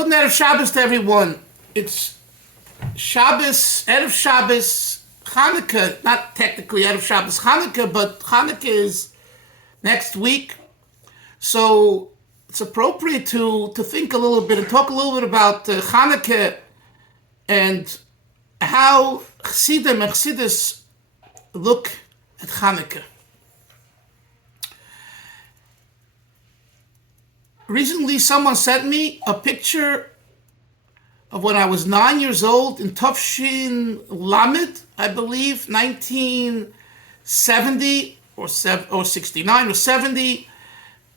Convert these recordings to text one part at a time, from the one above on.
good night of Shabbos to everyone. It's Shabbos, Erev Shabbos, Chanuka, not technically Erev Shabbos Chanuka, but Chanuka is next week. So it's appropriate to think a little bit and talk a little bit about Chanuka and how Chassidim and Chassidus look at Chanuka. Recently, someone sent me a picture of when I was 9 years old in Tufshin Lamed, I believe, 1970 or 69 or 70,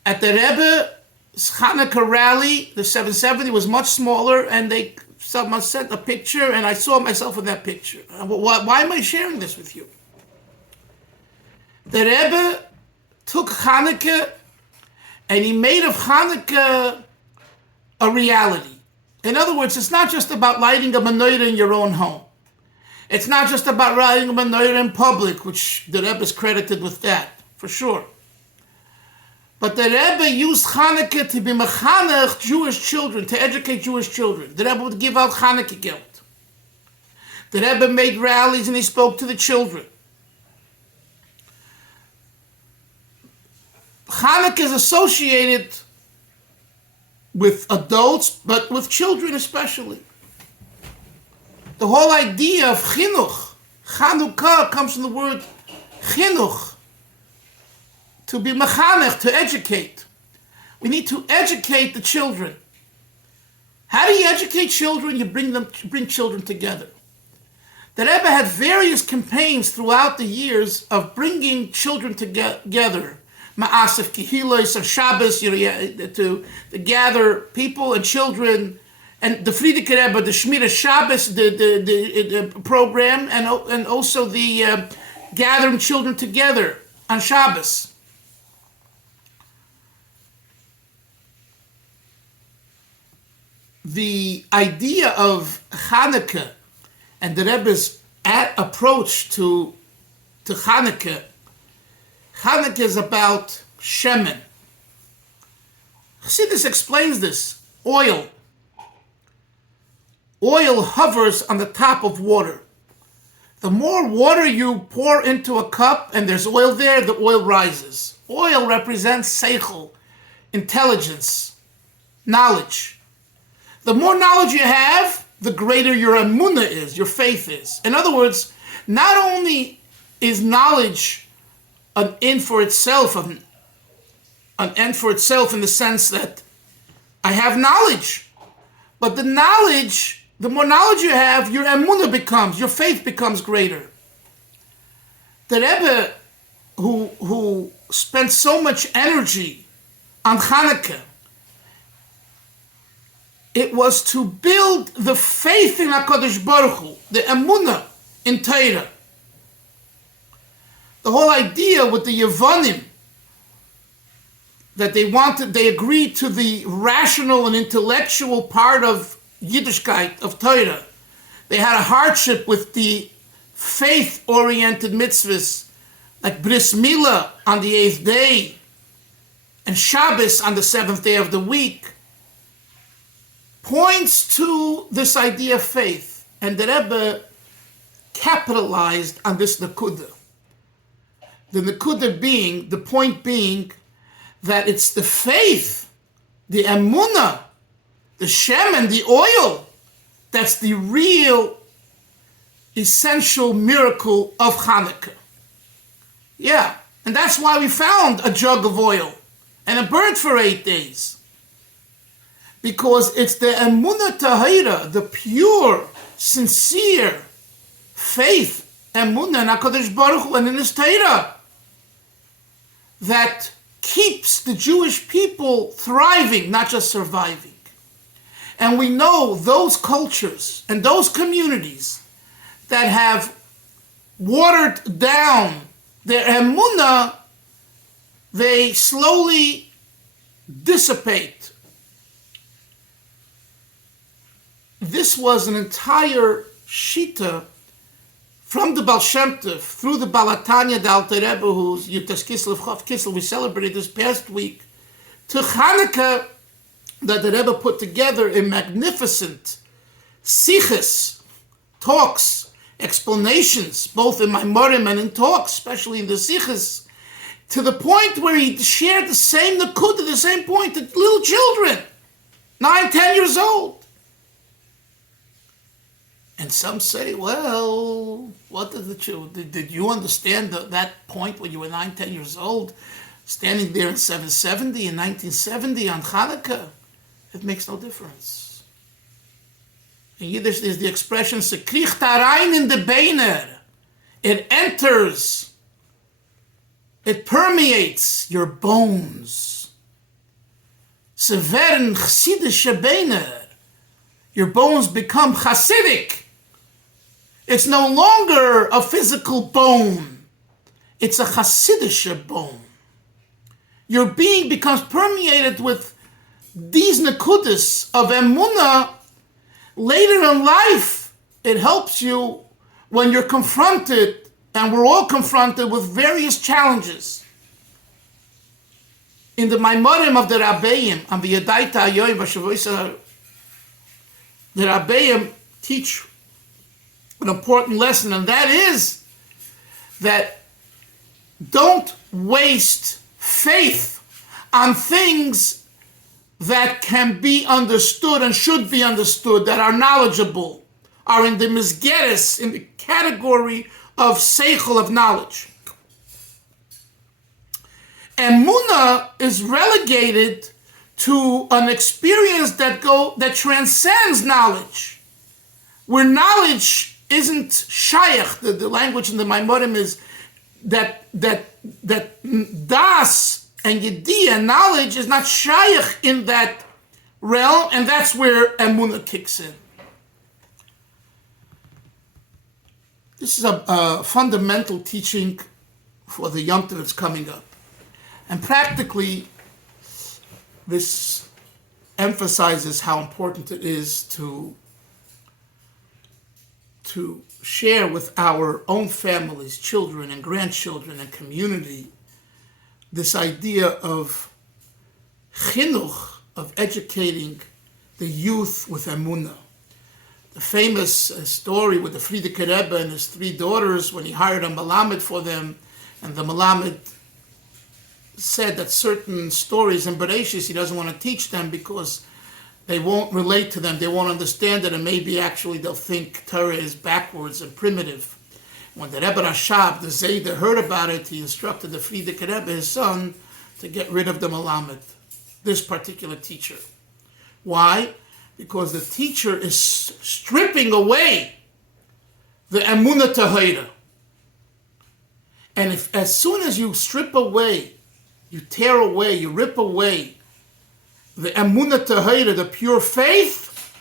at the Rebbe's Chanuka rally. The 770 was much smaller, and someone sent a picture, and I saw myself in that picture. Why am I sharing this with you? The Rebbe took Chanuka and he made of Chanuka a reality. In other words, it's not just about lighting a menorah in your own home. It's not just about lighting a menorah in public, which the Rebbe is credited with that, for sure. But the Rebbe used Chanuka to be mechanech Jewish children, to educate Jewish children. The Rebbe would give out Chanuka geld. The Rebbe made rallies and he spoke to the children. Chanuka is associated with adults, but with children especially. The whole idea of chinuch, Chanuka, comes from the word chinuch, to be mechanech, to educate. We need to educate the children. How do you educate children? You bring children together. The Rebbe had various campaigns throughout the years of bringing children together. Ma'asef Kehilos of Shabbos, to gather people and children, and the Frierdiker Rebbe, the Shmira Shabbos, the program, and also the gathering children together on Shabbos. The idea of Chanuka and the Rebbe's approach to Chanuka is about shemen. Chassidus explains this. Oil. Oil hovers on the top of water. The more water you pour into a cup and there's oil there, the oil rises. Oil represents seichel, intelligence, knowledge. The more knowledge you have, the greater your emunah is, your faith is. In other words, not only is knowledge an end for itself, an end for itself in the sense that I have knowledge, but the more knowledge you have, your emunah becomes, your faith becomes greater. The Rebbe, who spent so much energy on Chanuka, it was to build the faith in HaKadosh Baruch Hu, the emunah in Torah. The whole idea with the Yevonim, that they agreed to the rational and intellectual part of Yiddishkeit, of Torah. They had a hardship with the faith-oriented mitzvahs, like Bris Milah on the 8th day, and Shabbos on the 7th day of the week, points to this idea of faith. And the Rebbe capitalized on this Nakuda. The Nakuda being, the point being, that it's the faith, the emunah, the shemen, the oil, that's the real essential miracle of Chanuka. Yeah, and that's why we found a jug of oil and it burned for 8 days. Because it's the emunah tahira, the pure, sincere faith, emunah in HaKadosh Baruch Hu and in His Torah, that keeps the Jewish people thriving, not just surviving. And we know those cultures and those communities that have watered down their emunah, they slowly dissipate. This was an entire shita from the Baal Shem Tov through the Baal HaTanya, the Alter Rebbe, who's Yutas Kislev Chav Kislev, we celebrated this past week, to Chanuka, that the Rebbe put together in magnificent siches, talks, explanations, both in Maimorim and in talks, especially in the siches, to the point where he shared the same nakud, the same point to little children, 9, 10 years old. And some say, well, what did the children, did you understand that point when you were 9, 10 years old, standing there in 770, in 1970 on Chanuka? It makes no difference. In Yiddish, there's the expression, "Se kriegt rein in de Beiner." It enters. It permeates your bones. Se werden chassidische Beiner. Your bones become chassidic. It's no longer a physical bone. It's a chassidische bone. Your being becomes permeated with these nekudas of emunah. Later in life, it helps you when you're confronted, and we're all confronted with various challenges. In the Maimorim of the Rabbeim, and the Yadaita Ayoim Vashavosar, the Rabbeim teach an important lesson, and that is that don't waste faith on things that can be understood and should be understood, that are knowledgeable, are in the misgeres, in the category of seichel, of knowledge. Emunah is relegated to an experience that transcends knowledge, where knowledge isn't shayach. The language in the Maimorim is that das and yediyah, knowledge, is not shayach in that realm, and that's where emunah kicks in. This is a fundamental teaching for the Yom Tov that's coming up. And practically, this emphasizes how important it is to share with our own families, children and grandchildren and community, this idea of chinuch, of educating the youth with emunah. The famous story with the Frierdiker Rebbe and his 3 daughters, when he hired a malamed for them, and the malamed said that certain stories in Bereshis he doesn't want to teach them because they won't relate to them, they won't understand it, and maybe actually they'll think Torah is backwards and primitive. When the Rebbe Rashab, the Zayda, heard about it, he instructed the Frierdiker Rebbe, his son, to get rid of the malamed, this particular teacher. Why? Because the teacher is stripping away the emunah tahira. And if as soon as you strip away, you tear away, you rip away the emunah tahira, the pure faith,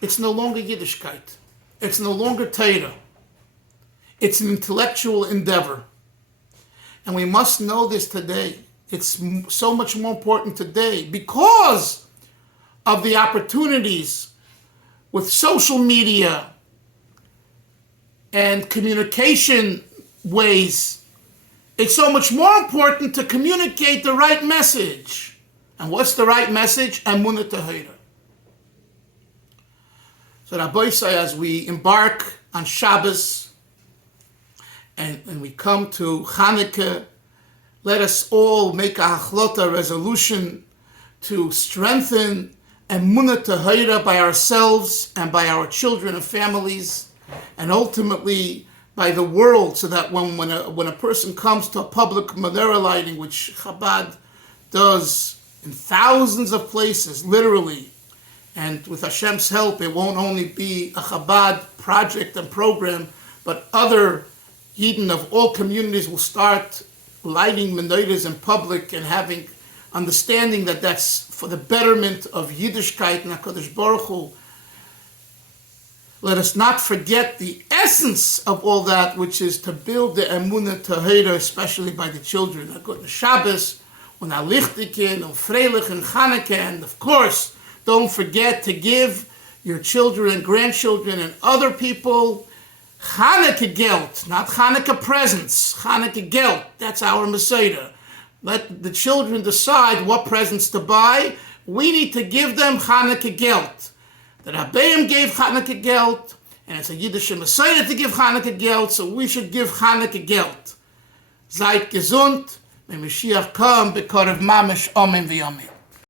it's no longer Yiddishkeit. It's no longer Torah. It's an intellectual endeavor. And we must know this today. It's so much more important today because of the opportunities with social media and communication ways. It's so much more important to communicate the right message. And what's the right message? Emunah tahira. So Rabbi say, as we embark on Shabbos and we come to Chanuka, let us all make a hachlota, resolution, to strengthen emunah tahira by ourselves and by our children and families, and ultimately by the world, so that when a person comes to a public menorah lighting, which Chabad does in thousands of places, literally, and with Hashem's help, it won't only be a Chabad project and program, but other Yidden of all communities will start lighting menorahs in public and having understanding that that's for the betterment of Yiddishkeit and HaKadosh Baruch Hu. Let us not forget the essence of all that, which is to build the emunah tahira, especially by the children. Good Shabbos, und Lichtikin, und Freilich, and Chanukah, and of course, don't forget to give your children and grandchildren and other people Chanukah geld, not Chanukah presents, Chanukah geld. That's our Messiah. Let the children decide what presents to buy, we need to give them Chanukah Geld. The Rebbeim gave Chanukah Geld, and it's a Yiddish Messiah to give Chanukah Geld, so we should give Chanukah Geld. Seid gesund, wenn Mashiach kommt, bekorev mamish, amen v'yamin.